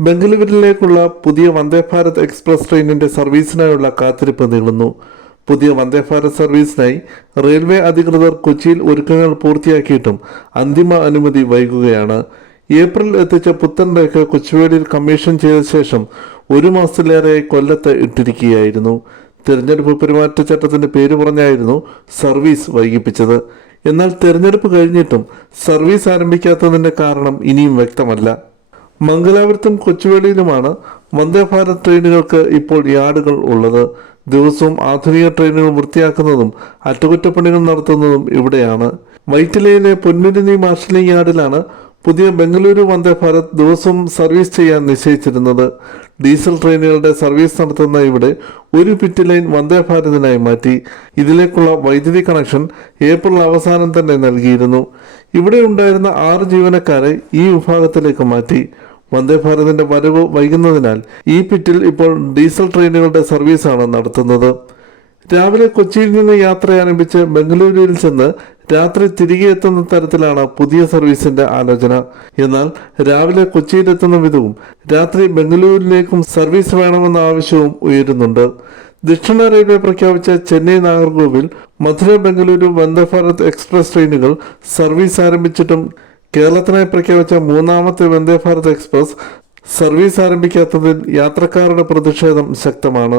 ബംഗളൂരുവിലേക്കുള്ള പുതിയ വന്ദേ ഭാരത് എക്സ്പ്രസ് ട്രെയിനിന്റെ സർവീസിനായുള്ള കാത്തിരിപ്പ് നീളുന്നു. പുതിയ വന്ദേ ഭാരത് സർവീസിനായി റെയിൽവേ അധികൃതർ കൊച്ചിയിൽ ഒരുക്കങ്ങൾ പൂർത്തിയാക്കിയിട്ടും അന്തിമ അനുമതി വൈകുകയാണ്. ഏപ്രിൽ എത്തിച്ച പുത്തൻ രേഖ കൊച്ചുവേളിയിൽ കമ്മീഷൻ ചെയ്ത ശേഷം ഒരു മാസത്തിലേറെയായി കൊല്ലത്ത് ഇട്ടിരിക്കുകയായിരുന്നു. തിരഞ്ഞെടുപ്പ് പെരുമാറ്റച്ചട്ടത്തിന്റെ പേര് പറഞ്ഞായിരുന്നു സർവീസ് വൈകിപ്പിച്ചത്. എന്നാൽ തിരഞ്ഞെടുപ്പ് കഴിഞ്ഞിട്ടും സർവീസ് ആരംഭിക്കാത്തതിന്റെ കാരണം ഇനിയും വ്യക്തമല്ല. മംഗലാപുരത്തും കൊച്ചുവേളിയിലുമാണ് വന്ദേ ഭാരത് ട്രെയിനുകൾക്ക് ഇപ്പോൾ യാർഡുകൾ ഉള്ളത്. ദിവസവും ആധുനിക ട്രെയിനുകൾ വൃത്തിയാക്കുന്നതും അറ്റകുറ്റപ്പണികൾ നടത്തുന്നതും ഇവിടെയാണ്. വൈറ്റിലയിലെ പൊന്മുരുന്നി മാർഷലിംഗ് യാർഡിലാണ് പുതിയ ബംഗളൂരു വന്ദേ ഭാരത് ദിവസവും സർവീസ് ചെയ്യാൻ നിശ്ചയിച്ചിരുന്നത്. ഡീസൽ ട്രെയിനുകളുടെ സർവീസ് നടത്തുന്ന ഇവിടെ ഒരു പിറ്റ് ലൈൻ വന്ദേ ഭാരതിനായി മാറ്റി. ഇതിലേക്കുള്ള വൈദ്യുതി കണക്ഷൻ ഏപ്രിൽ അവസാനം തന്നെ നൽകിയിരുന്നു. ഇവിടെ ഉണ്ടായിരുന്ന ആറ് ജീവനക്കാരെ ഈ വിഭാഗത്തിലേക്ക് മാറ്റി. വന്ദേ ഭാരതിന്റെ വരവ് വൈകുന്നതിനാൽ ഈ പിറ്റിൽ ഇപ്പോൾ ഡീസൽ ട്രെയിനുകളുടെ സർവീസാണ് നടത്തുന്നത്. രാവിലെ കൊച്ചിയിൽ നിന്ന് യാത്ര ആരംഭിച്ച് ബംഗളൂരുവിൽ ചെന്ന് രാത്രി തിരികെ എത്തുന്ന തരത്തിലാണ് പുതിയ സർവീസിന്റെ ആലോചന. എന്നാൽ രാവിലെ കൊച്ചിയിലെത്തുന്ന വിധവും രാത്രി ബംഗളൂരുവിലേക്കും സർവീസ് വേണമെന്ന ആവശ്യവും ഉയരുന്നുണ്ട്. ദക്ഷിണ റെയിൽവേ പ്രഖ്യാപിച്ച ചെന്നൈ നാഗർകോവിൽ മധുര ബംഗളൂരു വന്ദേ ഭാരത് എക്സ്പ്രസ് ട്രെയിനുകൾ സർവീസ് ആരംഭിച്ചിട്ടും കേരളത്തിനായി പ്രഖ്യാപിച്ച മൂന്നാമത്തെ വന്ദേ ഭാരത് എക്സ്പ്രസ് സർവീസ് ആരംഭിക്കാത്തതിൽ യാത്രക്കാരുടെ പ്രതിഷേധം ശക്തമാണ്.